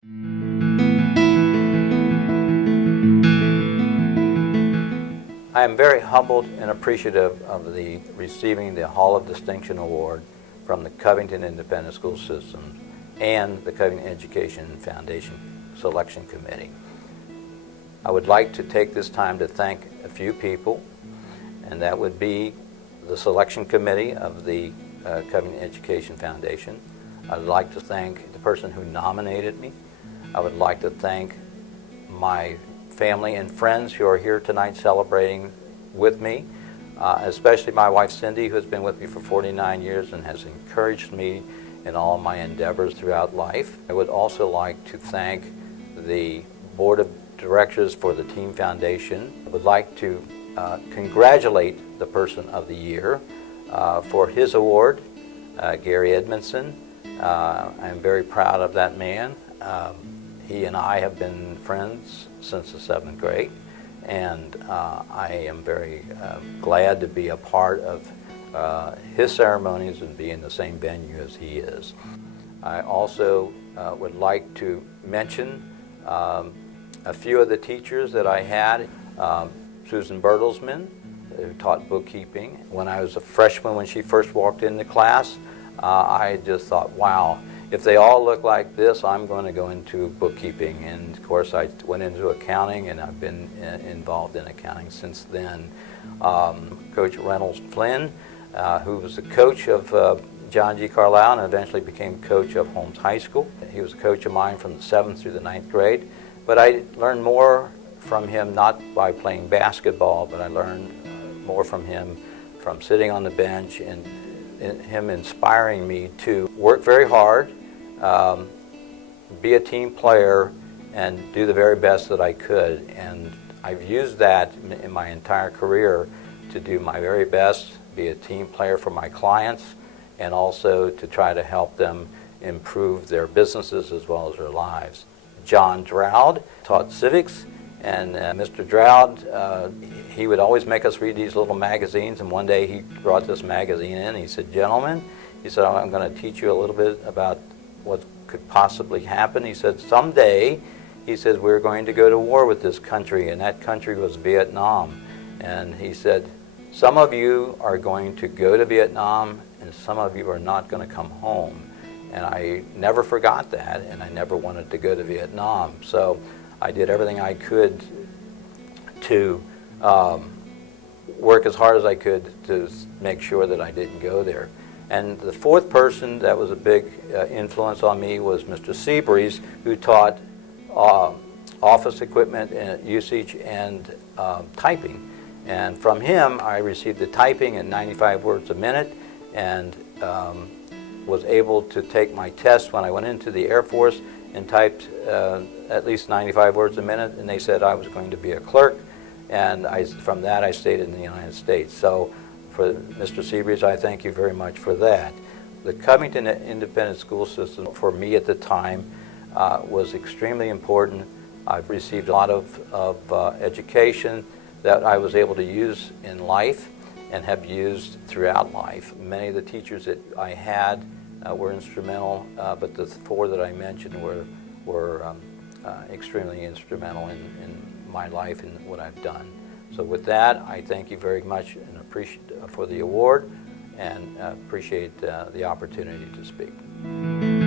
I am very humbled and appreciative of receiving the Hall of Distinction Award from the Covington Independent School System and the Covington Education Foundation Selection Committee. I would like to take this time to thank a few people, and that would be the Selection Committee of the Covington Education Foundation. I would like to thank the person who nominated me. I would like to thank my family and friends who are here tonight celebrating with me, especially my wife Cindy, who has been with me for 49 years and has encouraged me in all of my endeavors throughout life. I would also like to thank the Board of Directors for the Team Foundation. I would like to congratulate the Person of the Year for his award, Gary Edmondson. I'm very proud of that man. He and I have been friends since the 7th grade, and I am very glad to be a part of his ceremonies and be in the same venue as he is. I also would like to mention a few of the teachers that I had. Susan Bertelsmann, who taught bookkeeping. When I was a freshman, when she first walked into class, I just thought, wow, if they all look like this, I'm going to go into bookkeeping. And of course, I went into accounting, and I've been involved in accounting since then. Coach Reynolds Flynn, who was the coach of John G. Carlisle and eventually became coach of Holmes High School. He was a coach of mine from the 7th through the 9th grade. But I learned more from him not by playing basketball, but I learned more from him from sitting on the bench and him inspiring me to work very hard, be a team player, and do the very best that I could. And I've used that in my entire career to do my very best, be a team player for my clients, and also to try to help them improve their businesses as well as their lives. John Dowd taught civics, and Mr. Dowd, he would always make us read these little magazines, and one day he brought this magazine in, and he said, "Gentlemen," he said, "I'm going to teach you a little bit about what could possibly happen." He said, "Someday," he said, "we're going to go to war with this country," and that country was Vietnam. And he said, "Some of you are going to go to Vietnam, and some of you are not going to come home." And I never forgot that, and I never wanted to go to Vietnam. So I did everything I could to work as hard as I could to make sure that I didn't go there. And the fourth person that was a big influence on me was Mr. Seabreeze, who taught office equipment and usage and typing. And from him, I received the typing at 95 words a minute, and was able to take my test when I went into the Air Force and typed at least 95 words a minute, and they said I was going to be a clerk, and from that I stayed in the United States. So for Mr. Seabreeze, I thank you very much for that. The Covington Independent School System for me at the time was extremely important. I've received a lot of education that I was able to use in life and have used throughout life. Many of the teachers that I had were instrumental, but the four that I mentioned were extremely instrumental in my life and what I've done. So with that, I thank you very much and appreciate for the award, and appreciate the opportunity to speak.